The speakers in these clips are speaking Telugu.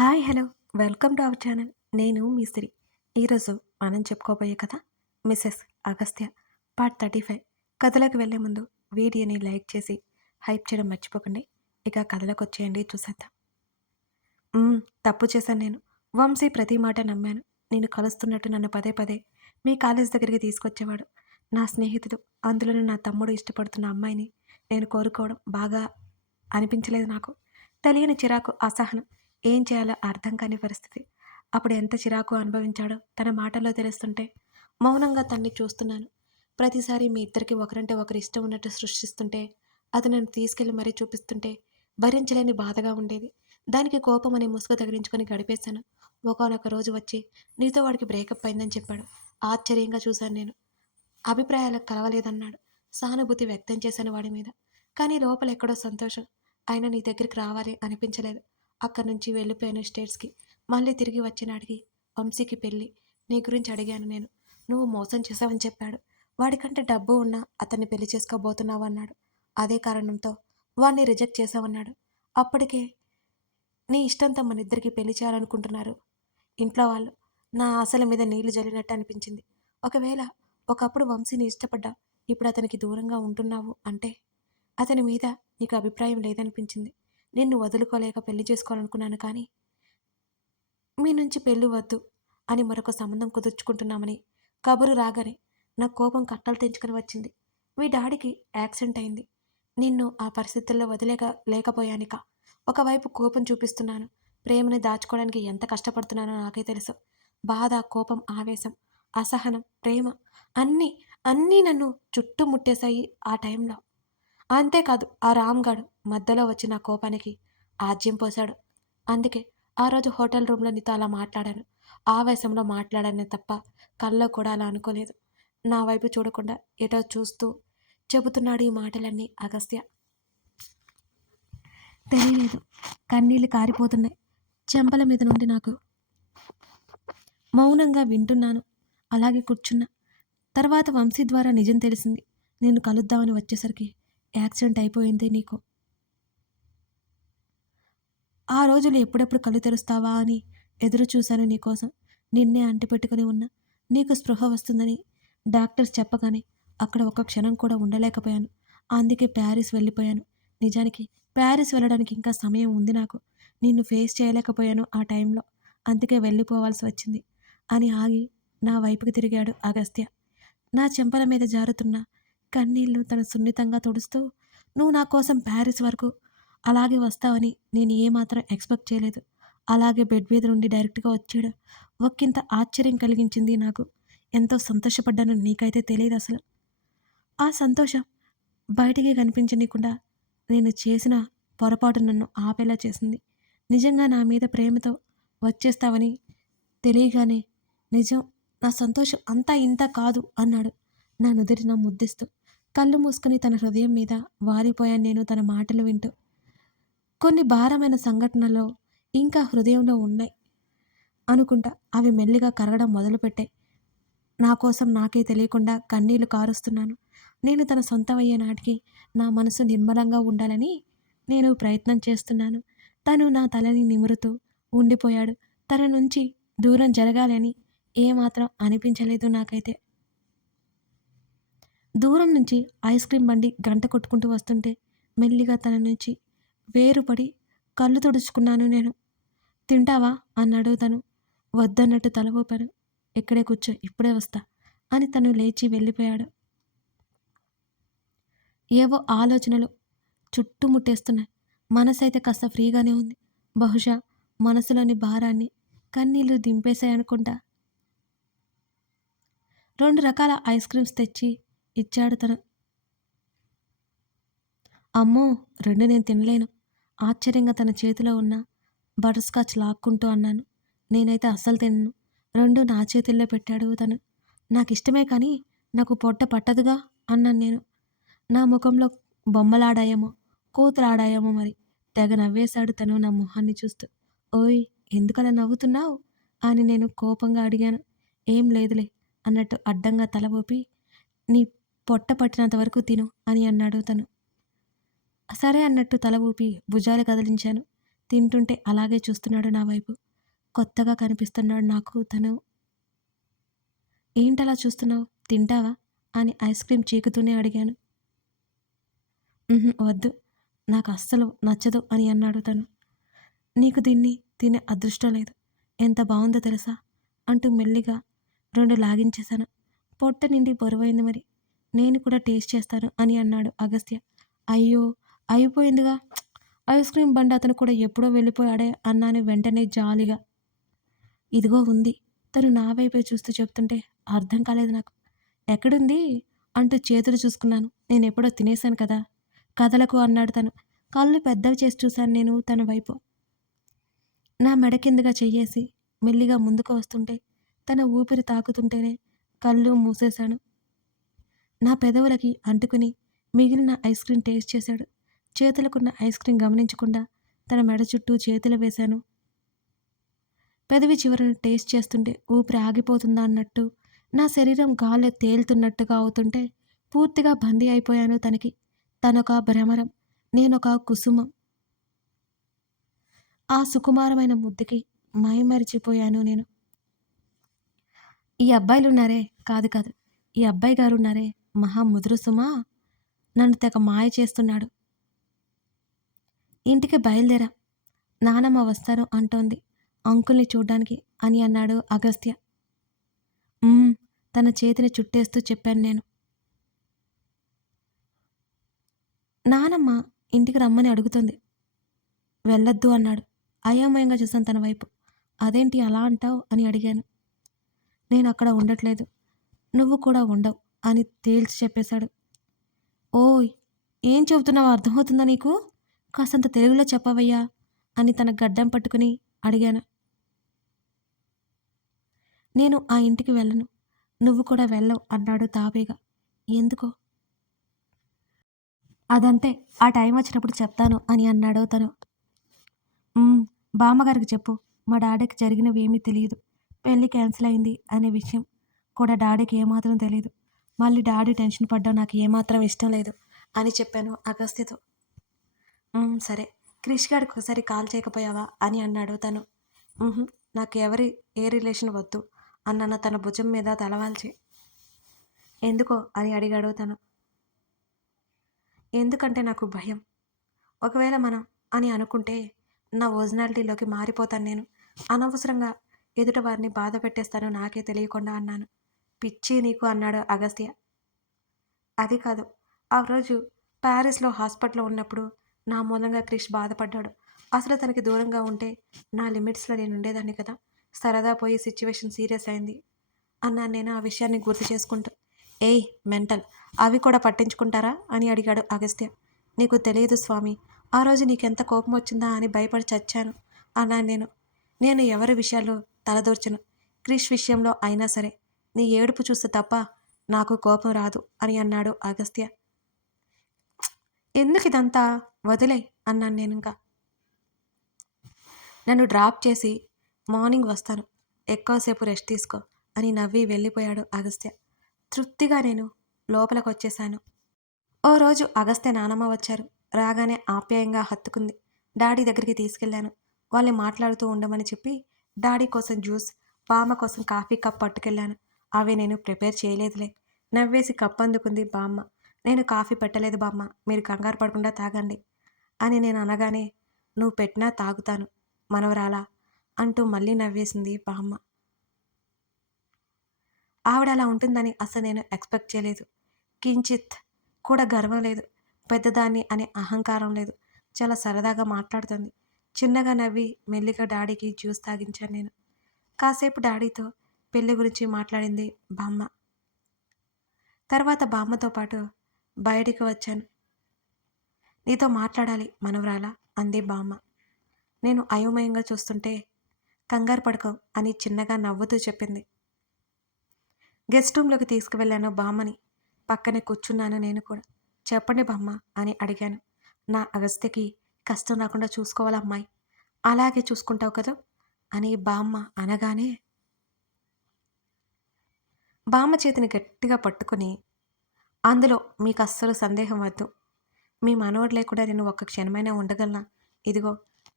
Hi hello welcome to our channel. నేను మీ సిరి. ఈరోజు మనం చెప్పుకోబోయే కథ మిసెస్ అగస్త్య పార్ట్ 35. కథలోకి వెళ్ళే ముందు వీడియోని లైక్ చేసి హైప్ చేయడం మర్చిపోకండి. ఇక కథలోకి వచ్చేయండి, చూసేద్దాం. "ఉమ్, తప్పు చేశాను నేను. వంశీ ప్రతి మాట నమ్మాను. నేను కలుస్తున్నట్టు నన్ను పదే పదే మీ కాలేజ్ దగ్గరికి తీసుకొచ్చేవాడు. నా స్నేహితుడు, అందులోనూ నా తమ్ముడు ఇష్టపడుతున్న అమ్మాయిని నేను కోరుకోవడం బాగా అనిపించలేదు నాకు. తెలియని చిరాకు, అసహనం, ఏం చేయాలో అర్థం కాని పరిస్థితి. అప్పుడు ఎంత చిరాకు అనుభవించాడో తన మాటల్లో తెలుస్తుంటే మౌనంగా తన్ని చూస్తున్నాను. ప్రతిసారి మీ ఇద్దరికి ఒకరంటే ఒకరు ఇష్టం ఉన్నట్టు సృష్టిస్తుంటే, అది నన్ను తీసుకెళ్లి మరీ చూపిస్తుంటే భరించలేని బాధగా ఉండేది. దానికి కోపం అనే ముసుగు తగిలించుకొని గడిపేశాను. ఒకానొక రోజు వచ్చి నీతో వాడికి బ్రేకప్ అయిందని చెప్పాడు. ఆశ్చర్యంగా చూశాను నేను. అభిప్రాయాలకు కలవలేదన్నాడు. సానుభూతి వ్యక్తం చేశాను వాడి మీద. కానీ లోపల ఎక్కడో సంతోషం. అయినా నీ దగ్గరికి రావాలి అనిపించలేదు. అక్కడి నుంచి వెళ్ళిపోయాను స్టేట్స్కి. మళ్ళీ తిరిగి వచ్చినాడికి వంశీకి పెళ్ళి. నీ గురించి అడిగాను నేను. నువ్వు మోసం చేశావని చెప్పాడు. వాడికంటే డబ్బు ఉన్నా అతన్ని పెళ్లి చేసుకోబోతున్నావు అన్నాడు. అదే కారణంతో వాడిని రిజెక్ట్ చేశావన్నాడు. అప్పటికే నీ ఇష్టంతో మన ఇద్దరికి పెళ్లి చేయాలనుకుంటున్నారు ఇంట్లో వాళ్ళు. నా ఆశల మీద నీళ్లు జల్లినట్టు అనిపించింది. ఒకవేళ ఒకప్పుడు వంశీని ఇష్టపడ్డా, ఇప్పుడు అతనికి దూరంగా ఉంటున్నావు అంటే అతని మీద నీకు అభిప్రాయం లేదనిపించింది. నిన్ను వదులుకోలేక పెళ్లి చేసుకోవాలనుకున్నాను, కానీ మీ నుంచి పెళ్లి వద్దు అని మరొక సంబంధం కుదుర్చుకుంటున్నామని కబురు రాగానే నా కోపం కట్టలు తెంచుకొని వచ్చింది. మీ డాడీకి యాక్సిడెంట్ అయింది. నిన్ను ఆ పరిస్థితుల్లో లేకపోయానిక. ఒకవైపు కోపం చూపిస్తున్నాను. ప్రేమని దాచుకోవడానికి ఎంత కష్టపడుతున్నానో నాకే తెలుసు. బాధ, కోపం, ఆవేశం, అసహనం, ప్రేమ అన్నీ అన్నీ నన్ను చుట్టుముట్టేశాయి ఆ టైంలో. అంతేకాదు ఆ రామ్‌గాడు మధ్యలో వచ్చి నా కోపానికి ఆజ్యం పోశాడు. అందుకే ఆ రోజు హోటల్ రూమ్‌లో నీతో అలా మాట్లాడాను. ఆవేశంలో మాట్లాడానే తప్ప కల్లో కూడా అలా అనుకోలేదు. నా వైపు చూడకుండా ఎటో చూస్తూ చెబుతున్నాడు ఈ మాటలన్నీ అగస్త్య. తెలియలేదు. కన్నీళ్లు కారిపోతున్నాయి చెంపల మీద నుండి నాకు. మౌనంగా వింటున్నాను. అలాగే కూర్చున్నా. తర్వాత వంశీ ద్వారా నిజం తెలిసింది. నిన్ను కలుద్దామని వచ్చేసరికి యాక్సిడెంట్ అయిపోయింది నీకు. ఆ రోజులు ఎప్పుడెప్పుడు కళ్ళు తెరుస్తావా అని ఎదురు చూశాను నీకోసం. నిన్నే అంటిపెట్టుకుని ఉన్నా. నీకు స్పృహ వస్తుందని డాక్టర్స్ చెప్పగానే అక్కడ ఒక్క క్షణం కూడా ఉండలేకపోయాను. అందుకే ప్యారిస్ వెళ్ళిపోయాను. నిజానికి ప్యారిస్ వెళ్ళడానికి ఇంకా సమయం ఉంది నాకు. నిన్ను ఫేస్ చేయలేకపోయాను ఆ టైంలో. అందుకే వెళ్ళిపోవాల్సి వచ్చింది అని ఆగి నా వైపుకి తిరిగాడు అగస్త్య. నా చెంపల మీద జారుతున్న కన్నీళ్లు తను సున్నితంగా తుడుస్తూ, నువ్వు నా కోసం ప్యారిస్ వరకు అలాగే వస్తావని నేను ఏమాత్రం ఎక్స్‌పెక్ట్ చేయలేదు. అలాగే బెడ్ మీద నుండి డైరెక్ట్‌గా వచ్చాడు. ఒకింత ఆశ్చర్యం కలిగించింది నాకు. ఎంతో సంతోషపడ్డానో నీకైతే తెలీదసలు. ఆ సంతోషం బయటికి కనిపించనీయకుండా నేను చేసిన పొరపాటు నన్ను ఆపేలా చేసింది. నిజంగా నా మీద ప్రేమతో వచ్చేస్తావని తెలియగానే, నిజం, నా సంతోషం అంతా ఇంతా కాదు అన్నాడు నా నుదిటిన ముద్దిస్తూ. కళ్ళు మూసుకుని తన హృదయం మీద వాలిపోయాను నేను తన మాటలు వింటూ. కొన్ని భారమైన సంఘటనలు ఇంకా హృదయంలో ఉన్నాయి అనుకుంటా. అవి మెల్లిగా కరగడం మొదలుపెట్టాయి. నా కోసం నాకే తెలియకుండా కన్నీళ్లు కారుస్తున్నాను. నేను తన సొంతమయ్యే నాటికి నా మనసు నిర్మలంగా ఉండాలని నేను ప్రయత్నం చేస్తున్నాను. తను నా తలని నిమురుతూ ఉండిపోయాడు. తన నుంచి దూరం జరగాలని ఏమాత్రం అనిపించలేదు నాకైతే. దూరం నుంచి ఐస్ క్రీం బండి గంట కొట్టుకుంటూ వస్తుంటే మెల్లిగా తన నుంచి వేరుపడి కళ్ళు తుడుచుకున్నాను నేను. తింటావా అన్నాడు తను. వద్దన్నట్టు తల ఊపాను. ఇక్కడే కూర్చో, ఇప్పుడే వస్తా అని తను లేచి వెళ్ళిపోయాడు. ఏవో ఆలోచనలు చుట్టుముట్టేస్తున్నాయి. మనసైతే కాస్త ఫ్రీగానే ఉంది. బహుశా మనసులోని భారాన్ని కన్నీళ్లు దింపేశాయనుకుంటా. 2 రకాల ఐస్ క్రీమ్స్ తెచ్చి ఇచ్చాడు తను. అమ్మో! 2 నేను తినలేను. ఆశ్చర్యంగా తన చేతిలో ఉన్న బటర్ స్కాచ్ లాక్కుంటూ అన్నాను. నేనైతే అస్సలు తినను. 2 నా చేతుల్లో పెట్టాడు తను. నాకిష్టమే కానీ నాకు పొట్ట పట్టదుగా అన్నాను నేను. నా ముఖంలో బొమ్మలాడాయేమో, కోతులాడాయేమో మరి. తెగ నవ్వేశాడు తను నా మొహాన్ని చూస్తూ. ఓయ్! ఎందుకలా నవ్వుతున్నావు అని నేను కోపంగా అడిగాను. ఏం లేదులే అన్నట్టు అడ్డంగా తల ఊపి, నీ పొట్ట పట్టినంత వరకు తిను అని అన్నాడు తను. సరే అన్నట్టు తల ఊపి భుజాలు కదిలించాను. తింటుంటే అలాగే చూస్తున్నాడు నా వైపు. కొత్తగా కనిపిస్తున్నాడు నాకు తను. ఏంటలా చూస్తున్నావు? తింటావా? అని ఐస్ క్రీమ్ చీకుతూనే అడిగాను. వద్దు. నాకు అస్సలు నచ్చదు అని అన్నాడు తను. నీకు దీన్ని తినే అదృష్టం లేదు. ఎంత బావుందో తెలుసా? అంటూ మెల్లిగా 2 లాగించేశాను. పొట్ట నిండి బరువైంది మరి. నేను కూడా టేస్ట్ చేస్తాను అని అన్నాడు అగస్త్య. అయ్యో! అయిపోయిందిగా. ఐస్ క్రీమ్ బండి అతను కూడా ఎప్పుడో వెళ్ళిపోయాడే అన్నాను వెంటనే జాలిగా. ఇదిగో ఉంది. తను నా వైపే చూస్తూ చెప్తుంటే అర్థం కాలేదు నాకు. ఎక్కడుంది? అంటూ చేతులు చూసుకున్నాను. నేనెప్పుడో తినేశాను కదా! కదలకు అన్నాడు తను. కళ్ళు పెద్దవి చేసి చూశాను నేను తన వైపు. నా మెడ కిందగా చెయ్యేసి మెల్లిగా ముందుకు వస్తుంటే తన ఊపిరి తాకుతుంటేనే కళ్ళు మూసేశాను. నా పెదవులకి అంటుకుని మిగిలిన ఐస్ క్రీం టేస్ట్ చేశాడు. చేతులకున్న ఐస్ క్రీం గమనించకుండా తన మెడ చుట్టూ చేతులు వేశాను. పెదవి చివరను టేస్ట్ చేస్తుంటే ఊపిరి ఆగిపోతుందా అన్నట్టు నా శరీరం గాల్లో తేలుతున్నట్టుగా అవుతుంటే పూర్తిగా బందీ అయిపోయాను తనకి. తనొక భ్రమరం, నేనొక కుసుమం. ఆ సుకుమారమైన ముద్దుకి మైమరిచిపోయాను నేను. ఈ అబ్బాయిలున్నారే, కాదు కాదు, ఈ అబ్బాయి గారున్నారే, మహా ముదురు సుమా, నన్ను తెగ మాయ చేస్తున్నాడు. ఇంటికి బయలుదేరా. నానమ్మ వస్తారు అంటోంది అంకుల్ని చూడ్డానికి అని అన్నాడు అగస్త్య. "ఉమ్," తన చేతిని చుట్టేస్తూ చెప్పాను నేను. నానమ్మ ఇంటికి రమ్మని అడుగుతుంది. వెళ్ళొద్దు అన్నాడు. అయోమయంగా చూశాను తన వైపు. అదేంటి అలా అంటావు అని అడిగాను. నేను అక్కడ ఉండట్లేదు, నువ్వు కూడా ఉండవు అని తేల్చి చెప్పేశాడు. ఓయ్, ఏం చెబుతున్నావో అర్థమవుతుందా నీకు? కాసంత తెలుగులో చెప్పవయ్యా అని తన గడ్డం పట్టుకుని అడిగాను. నేను ఆ ఇంటికి వెళ్ళను, నువ్వు కూడా వెళ్ళవు అన్నాడు తాపీగా. ఎందుకో? అదంతే, ఆ టైం వచ్చినప్పుడు చెప్తాను అని అన్నాడు తను. "ఉమ్, బామ్మగారికి చెప్పు, మా డాడీకి జరిగినవి ఏమీ తెలియదు. పెళ్లి క్యాన్సిల్ అయింది అనే విషయం కూడా డాడీకి ఏమాత్రం తెలీదు. మళ్ళీ డాడీ టెన్షన్ పడ్డం నాకు ఏమాత్రం ఇష్టం లేదు" అని చెప్పాను అగస్త్యతో. సరే, క్రిష్ గాడికి ఒకసారి కాల్ చేయకపోయావా అని అన్నాడు తను. "ఉహు, నాకు ఏ రిలేషన్ వద్దు" అన్నాను తన భుజం మీద తలవాల్చి. ఎందుకో అని అడిగాడు తను. ఎందుకంటే నాకు భయం. ఒకవేళ మనం అని అనుకుంటే నా ఒరిజినాలిటీలోకి మారిపోతాను నేను. అనవసరంగా ఎదుట వారిని బాధ పెట్టేస్తాను నాకే తెలియకుండా అన్నాను. పిచ్చి నీకు అన్నాడు అగస్త్య. అది కాదు, ఆ రోజు ప్యారిస్లో హాస్పిటల్లో ఉన్నప్పుడు నా మూలంగా క్రిష్ బాధపడ్డాడు. అసలు తనకి దూరంగా ఉంటే నా లిమిట్స్లో నేను ఉండేదాన్ని కదా. సరదా పోయి సిచ్యువేషన్ సీరియస్ అయింది అన్నాను నేను ఆ విషయాన్ని గుర్తు చేసుకుంటూ. ఏయ్ మెంటల్, అవి కూడా పట్టించుకుంటారా అని అడిగాడు అగస్త్య. నీకు తెలియదు స్వామి, ఆ రోజు నీకెంత కోపం వచ్చిందా అని భయపడి చచ్చాను అన్నాను నేను. నేను ఎవరి విషయాల్లో తలదూర్చను, క్రిష్ విషయంలో అయినా సరే. నీ ఏడుపు చూస్తే తప్ప నాకు కోపం రాదు అని అన్నాడు అగస్త్య. ఎందుకు ఇదంతా, వదిలేయ్ అన్నాను నేనింకా. నన్ను డ్రాప్ చేసి మార్నింగ్ వస్తాను, ఎక్కువసేపు రెస్ట్ తీసుకో అని నవ్వి వెళ్ళిపోయాడు అగస్త్య. తృప్తిగా నేను లోపలికొచ్చేశాను. ఓ రోజు అగస్త్య నానమ్మ వచ్చారు. రాగానే ఆప్యాయంగా హత్తుకుంది. డాడీ దగ్గరికి తీసుకెళ్లాను. వాళ్ళని మాట్లాడుతూ ఉండమని చెప్పి డాడీ కోసం జ్యూస్, బామ్మ కోసం కాఫీ కప్ పట్టుకెళ్ళాను. అవి నేను ప్రిపేర్ చేయలేదులే. నవ్వేసి కప్ అందుకుంది బామ్మ. నేను కాఫీ పెట్టలేదు బామ్మ, మీరు కంగారు పడకుండా తాగండి అని నేను అనగానే, నువ్వు పెట్టినా తాగుతాను మనవరాలా అంటూ మళ్ళీ నవ్వేసింది బామ్మ. ఆవిడ అలా ఉంటుందని అసలు నేను ఎక్స్పెక్ట్ చేయలేదు. కించిత్ కూడా గర్వం లేదు, పెద్దదాన్ని అనే అహంకారం లేదు. చాలా సరదాగా మాట్లాడుతుంది. చిన్నగా నవ్వి మెల్లిగా డాడీకి జ్యూస్ తాగించాను నేను. కాసేపు డాడీతో పెళ్లి గురించి మాట్లాడింది బామ్మ. తర్వాత బామ్మతో పాటు బయటికి వచ్చాను. నీతో మాట్లాడాలి మనవరాలా అంది బామ్మ. నేను అయోమయంగా చూస్తుంటే, కంగారు పడకు అని చిన్నగా నవ్వుతూ చెప్పింది. గెస్ట్ రూమ్లోకి తీసుకువెళ్ళాను బామ్మని. పక్కనే కూర్చున్నాను నేను కూడా. చెప్పండి బామ్మ అని అడిగాను. నా అగస్త్యకి కష్టం రాకుండా చూసుకోవాలమ్మాయి, అలాగే చూసుకుంటావు కదా అని బామ్మ అనగానే, బామ్మ చేతిని గట్టిగా పట్టుకుని, అందులో మీకు అస్సలు సందేహం వద్దు, మీ మనవడు లేకుండా నేను ఒక్క క్షణమైనా ఉండగలనా? ఇదిగో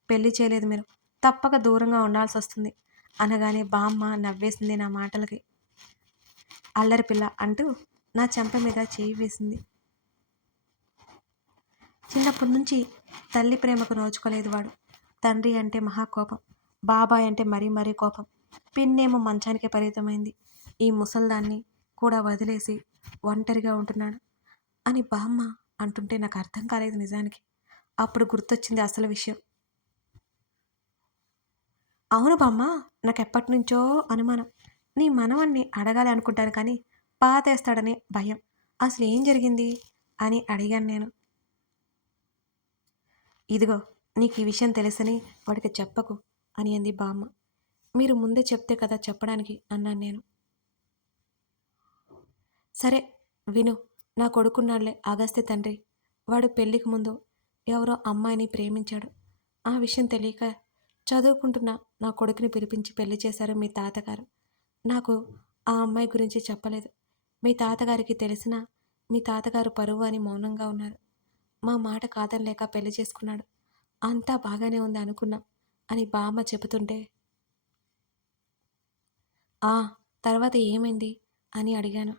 పెళ్లి చేయలేదు మీరు. తప్పక దూరంగా ఉండాల్సొస్తుంది" అనగానే బామ్మ నవ్వేసింది నా మాటలకి. అల్లరి పిల్ల అంటూ నా చెంప మీద చెయ్యి వేసింది. చిన్నప్పటి నుంచి తల్లి ప్రేమకు నోచుకోలేదు వాడు. తండ్రి అంటే మహా కోపం. బాబాయ్ అంటే మరీ మరీ కోపం. పిన్నేమో మంచానికే పరిమితమైంది. ఈ ముసల్దాన్ని కూడా వదిలేసి ఒంటరిగా ఉంటున్నాడు అని బామ్మ అంటుంటే నాకు అర్థం కాలేదు నిజానికి. అప్పుడు గుర్తొచ్చింది అసలు విషయం. అవును బామ్మ, నాకెప్పటినుంచో అనుమానం. నీ మనవణ్ణి అడగాలి అనుకుంటాను కానీ పాతేస్తాడని భయం. అసలేం జరిగింది అని అడిగాను నేను. ఇదిగో, నీకు ఈ విషయం తెలుసని వాడికి చెప్పకు అని అంది బామ్మ. మీరు ముందే చెప్తే కదా చెప్పడానికి అన్నాను నేను. సరే విను, నా కొడుకున్నాడులే అగస్త్య తండ్రి. వాడు పెళ్లికి ముందు ఎవరో అమ్మాయిని ప్రేమించాడు. ఆ విషయం తెలియక చదువుకుంటున్న నా కొడుకుని పిలిపించి పెళ్లి చేశారు మీ తాతగారు. నాకు ఆ అమ్మాయి గురించి చెప్పలేదు. మీ తాతగారికి తెలిసినా మీ తాతగారు పరువు అని మౌనంగా ఉన్నారు. మా మాట కాదనలేక పెళ్లి చేసుకున్నాడు. అంతా బాగానే ఉంది అనుకున్నాం అని బామ్మ చెబుతుంటే, ఆ తర్వాత ఏమైంది అని అడిగాను.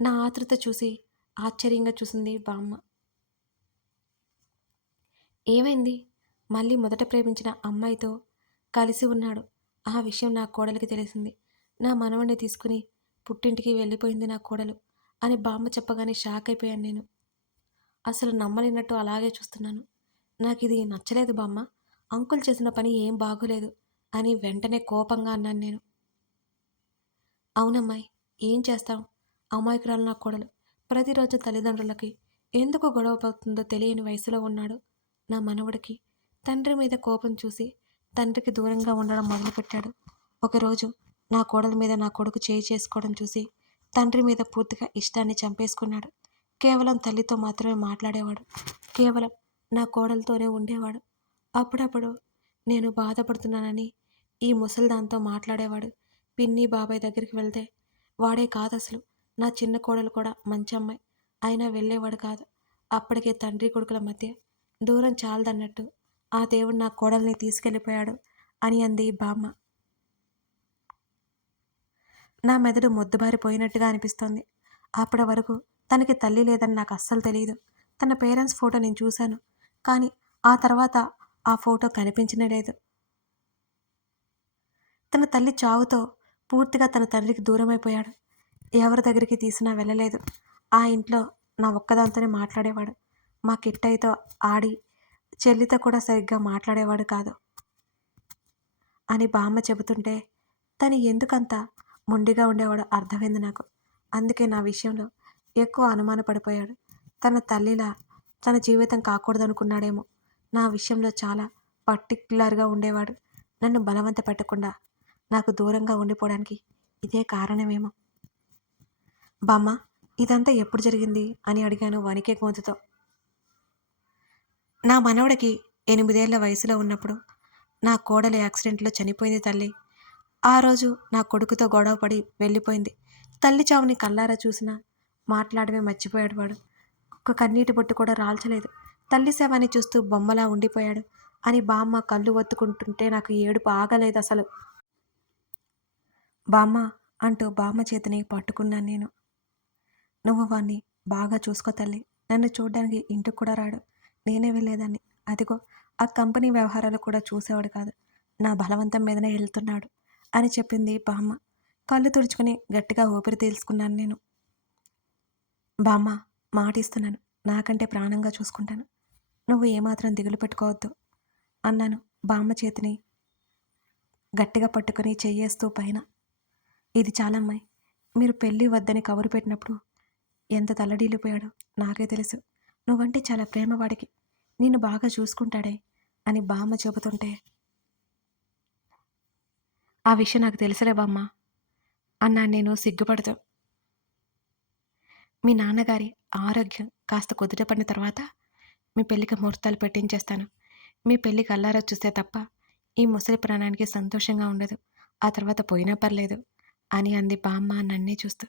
నా ఆతృత చూసి ఆశ్చర్యంగా చూసింది బామ్మ. ఏమైంది? మళ్ళీ మొదట ప్రేమించిన అమ్మాయితో కలిసి ఉన్నాడు. ఆ విషయం నా కోడలికి తెలిసింది. నా మనవణ్ణి తీసుకుని పుట్టింటికి వెళ్ళిపోయింది నా కోడలు అని బామ్మ చెప్పగానే షాక్ అయిపోయాను నేను. అసలు నమ్మలేనట్టు అలాగే చూస్తున్నాను. నాకిది నచ్చలేదు బామ్మ. అంకుల్ చేసిన పని ఏం బాగోలేదు అని వెంటనే కోపంగా అన్నాను నేను. అవునమ్మాయి, ఏం చేస్తాం? అమాయకురాలు నా కోడలు. ప్రతిరోజు తల్లిదండ్రులకి ఎందుకు గొడవ పడుతుందో తెలియని వయసులో ఉన్నాడు నా మనవడికి. తండ్రి మీద కోపం చూసి తండ్రికి దూరంగా ఉండడం మొదలుపెట్టాడు. ఒకరోజు నా కోడల మీద నా కొడుకు చేయి చేసుకోవడం చూసి తండ్రి మీద పూర్తిగా ఇష్టాన్ని చంపేసుకున్నాడు. కేవలం తల్లితో మాత్రమే మాట్లాడేవాడు. కేవలం నా కోడలతోనే ఉండేవాడు. అప్పుడప్పుడు నేను బాధపడుతున్నానని ఈ ముసల్దాంతో మాట్లాడేవాడు. పిన్ని బాబాయ్ దగ్గరికి వెళ్తే వాడే కాదసలు. నా చిన్న కోడలు కూడా మంచి అమ్మాయి అయినా వెళ్ళేవాడు కాదు. అప్పటికే తండ్రి కొడుకుల మధ్య దూరం చాలదన్నట్టు ఆ దేవుడు నా కోడల్ని తీసుకెళ్ళిపోయాడు అని అంది బామ్మ. నా మెదడు మొద్దుబారిపోయినట్టుగా అనిపిస్తోంది. అప్పటి వరకు తనకి తల్లి లేదని నాకు అస్సలు తెలియదు. తన పేరెంట్స్ ఫోటో నేను చూశాను. కానీ ఆ తర్వాత ఆ ఫోటో కనిపించనే లేదు. తన తల్లి చావుతో పూర్తిగా తన తండ్రికి దూరమైపోయాడు. ఎవరి దగ్గరికి తీసినా వెళ్ళలేదు. ఆ ఇంట్లో నా ఒక్కదాంతోనే మాట్లాడేవాడు. మా కిట్టయ్యతో ఆడి చెల్లితో కూడా సరిగ్గా మాట్లాడేవాడు కాదు అని బామ్మ చెబుతుంటే తను ఎందుకంత మొండిగా ఉండేవాడో అర్థమైంది నాకు. అందుకే నా విషయంలో ఎక్కువ అనుమానపడిపోయాడు. తన తల్లిలా తన జీవితం కాకూడదనుకున్నాడేమో. నా విషయంలో చాలా పర్టిక్యులర్గా ఉండేవాడు. నన్ను బలవంత పెట్టకుండా నాకు దూరంగా ఉండిపోవడానికి ఇదే కారణమేమో. బామ్మ, ఇదంతా ఎప్పుడు జరిగింది అని అడిగాను వణికే గొంతుతో. నా మనవడికి 8 ఏళ్ల వయసులో ఉన్నప్పుడు నా కోడలి యాక్సిడెంట్లో చనిపోయింది తల్లి. ఆ రోజు నా కొడుకుతో గొడవపడి వెళ్ళిపోయింది. తల్లి చావుని కళ్ళారా చూసినా మాట్లాడమే మర్చిపోయాడు వాడు. ఒక్క కన్నీటి బొట్టు కూడా రాల్చలేదు. తల్లి శవాన్ని చూస్తూ బొమ్మలా ఉండిపోయాడు అని బామ్మ కళ్ళు ఒత్తుకుంటుంటే నాకు ఏడుపు ఆగలేదు అసలు. బామ్మ అంటూ బామ్మ చేతిని పట్టుకున్నాను నేను. నువ్వు వాణ్ణి బాగా చూసుకో తల్లి. నన్ను చూడ్డానికి ఇంటికి కూడా రాడు. నేనే వెళ్ళేదాన్ని. అదిగో ఆ కంపెనీ వ్యవహారాలు కూడా చూసేవాడు కాదు. నా బలవంతం మీదనే వెళ్తున్నాడు అని చెప్పింది బామ్మ. కళ్ళు తుడుచుకుని గట్టిగా ఊపిరి పీల్చుకున్నాను నేను. బామ్మ, మాటిస్తున్నాను. నాకంటే ప్రాణంగా చూసుకుంటాను. నువ్వు ఏమాత్రం దిగులు పెట్టుకోవద్దు అన్నాను బామ్మ చేతిని గట్టిగా పట్టుకుని చెయ్యేస్తూ పైన. ఇది చాలమ్మాయి. మీరు పెళ్ళి వద్దని కబురు పెట్టినప్పుడు ఎంత తల్లడిల్లిపోయాడో నాకే తెలుసు. నువ్వంటే చాలా ప్రేమ వాడికి. నిన్ను బాగా చూసుకుంటాడే అని బామ్మ చెబుతుంటే, ఆ విషయం నాకు తెలుసులే బామ్మ అన్నాను నేను సిగ్గుపడుతూ. మీ నాన్నగారి ఆరోగ్యం కాస్త కుదుటపడిన తర్వాత మీ పెళ్ళికి ముహూర్తాలు పెట్టించేస్తాను. మీ పెళ్ళికి అల్లారా చూస్తే తప్ప ఈ ముసలి ప్రాణానికి సంతోషంగా ఉండదు. ఆ తర్వాత పోయినా పర్లేదు అని అంది బామ్మ నన్నే చూస్తూ.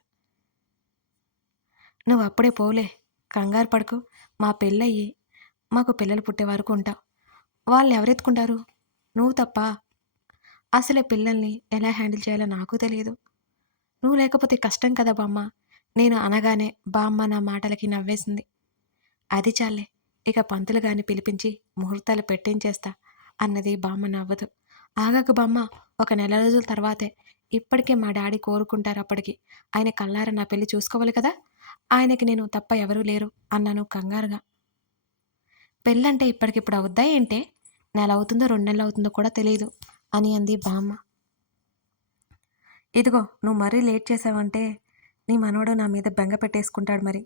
నువ్వు అప్పుడే పోలే, కంగారు పడకు. మా పెళ్ళయ్యి మాకు పిల్లలు పుట్టే వరకు ఉంటావు. వాళ్ళు ఎవరెత్తుకుంటారు? నువ్వు తప్ప. అసలే పిల్లల్ని ఎలా హ్యాండిల్ చేయాలో నాకు తెలీదు. నువ్వు లేకపోతే కష్టం కదా బామ్మ. నేను అనగానే బామ్మ నా మాటలకి నవ్వేసింది. అది చాలే. ఇక పంతులు గారిని పిలిపించి ముహూర్తాలు పెట్టించేస్తా అన్నది బామ్మ నవ్వుతూ. ఆగకు బామ్మ, ఒక నెల రోజుల తర్వాతే. ఇప్పటికే మా డాడీ కోరుకుంటారు అప్పటికి. ఆయన కళ్ళారా నా పెళ్లి చూసుకోవాలి కదా! ఆయనకి నేను తప్ప ఎవరూ లేరు అన్నాను కంగారుగా. పెళ్ళంటే ఇప్పటికిప్పుడు అవుద్దా ఏంటే? నెలవుతుందో 2 నెలలవుతుందో కూడా తెలీదు అని అంది బామ్మ. ఇదిగో నువ్వు మరీ లేట్ చేశావంటే నీ మనవడు నా మీద బెంగ పెట్టేసుకుంటాడు మరి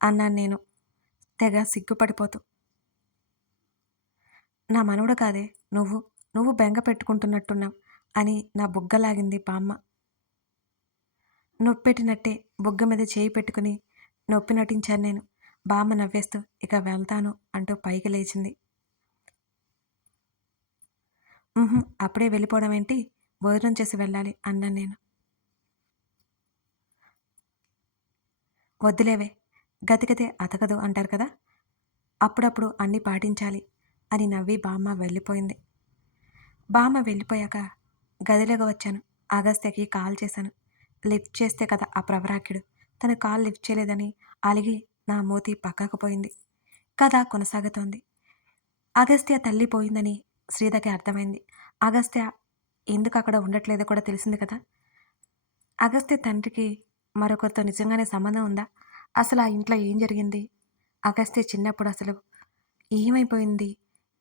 అన్నాను నేను తెగ సిగ్గుపడిపోతూ. నా మనవడు కాదే, నువ్వు. నువ్వు బెంగ పెట్టుకుంటున్నట్టున్నావు అని నా బుగ్గ లాగింది బామ్మ. నొప్పెట్టినట్టే బుగ్గ మీద చేయి పెట్టుకుని నొప్పి నటించాను నేను. బామ్మ నవ్వేస్తూ ఇక వెళ్తాను అంటూ పైకి లేచింది. అప్పుడే వెళ్ళిపోవడం ఏంటి? భోజనం చేసి వెళ్ళాలి అన్నాను నేను. వద్దులేవే, గతిగతే అతకదు అంటారు కదా, అప్పుడప్పుడు అన్నీ పాటించాలి అని నవ్వి బామ్మ వెళ్ళిపోయింది. బామ్మ వెళ్ళిపోయాక గదిలోకి వచ్చాను. అగస్త్యకి కాల్ చేశాను. లిఫ్ట్ చేస్తే కదా ఆ ప్రవరాఖ్యుడు. తను కాల్ లిఫ్ట్ చేయలేదని అలిగి నా మూతి పక్కకు పోయింది. కథ కొనసాగుతోంది. అగస్త్య తల్లి పోయిందని శ్రీధకి అర్థమైంది. అగస్త్య ఎందుకు అక్కడ ఉండట్లేదో కూడా తెలిసింది కదా. అగస్త్య తండ్రికి మరొకరితో నిజంగానే సంబంధం ఉందా? అసలు ఆ ఇంట్లో ఏం జరిగింది? అగస్త్య చిన్నప్పుడు అసలు ఏమైపోయింది?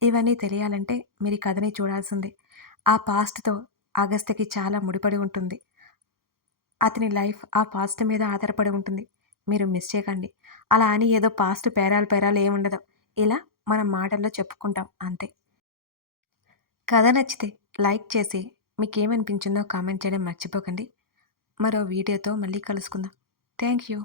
ఇవన్నీ తెలియాలంటే మీరు ఈ కథని చూడాల్సిందే. ఆ పాస్ట్‌తో అగస్త్యకి చాలా ముడిపడి ఉంటుంది. అతని లైఫ్ ఆ పాస్ట్ మీద ఆధారపడి ఉంటుంది. మీరు మిస్ చేయకండి. అలా అని ఏదో పాస్ట్ పేరాలు పేరాలు ఏముండదు. ఇలా మనం మాటల్లో చెప్పుకుంటాం అంతే. కథ నచ్చితే లైక్ చేసి మీకేమనిపించిందో కామెంట్ చేయడం మర్చిపోకండి. మరో వీడియోతో మళ్ళీ కలుసుకుందాం. Thank you.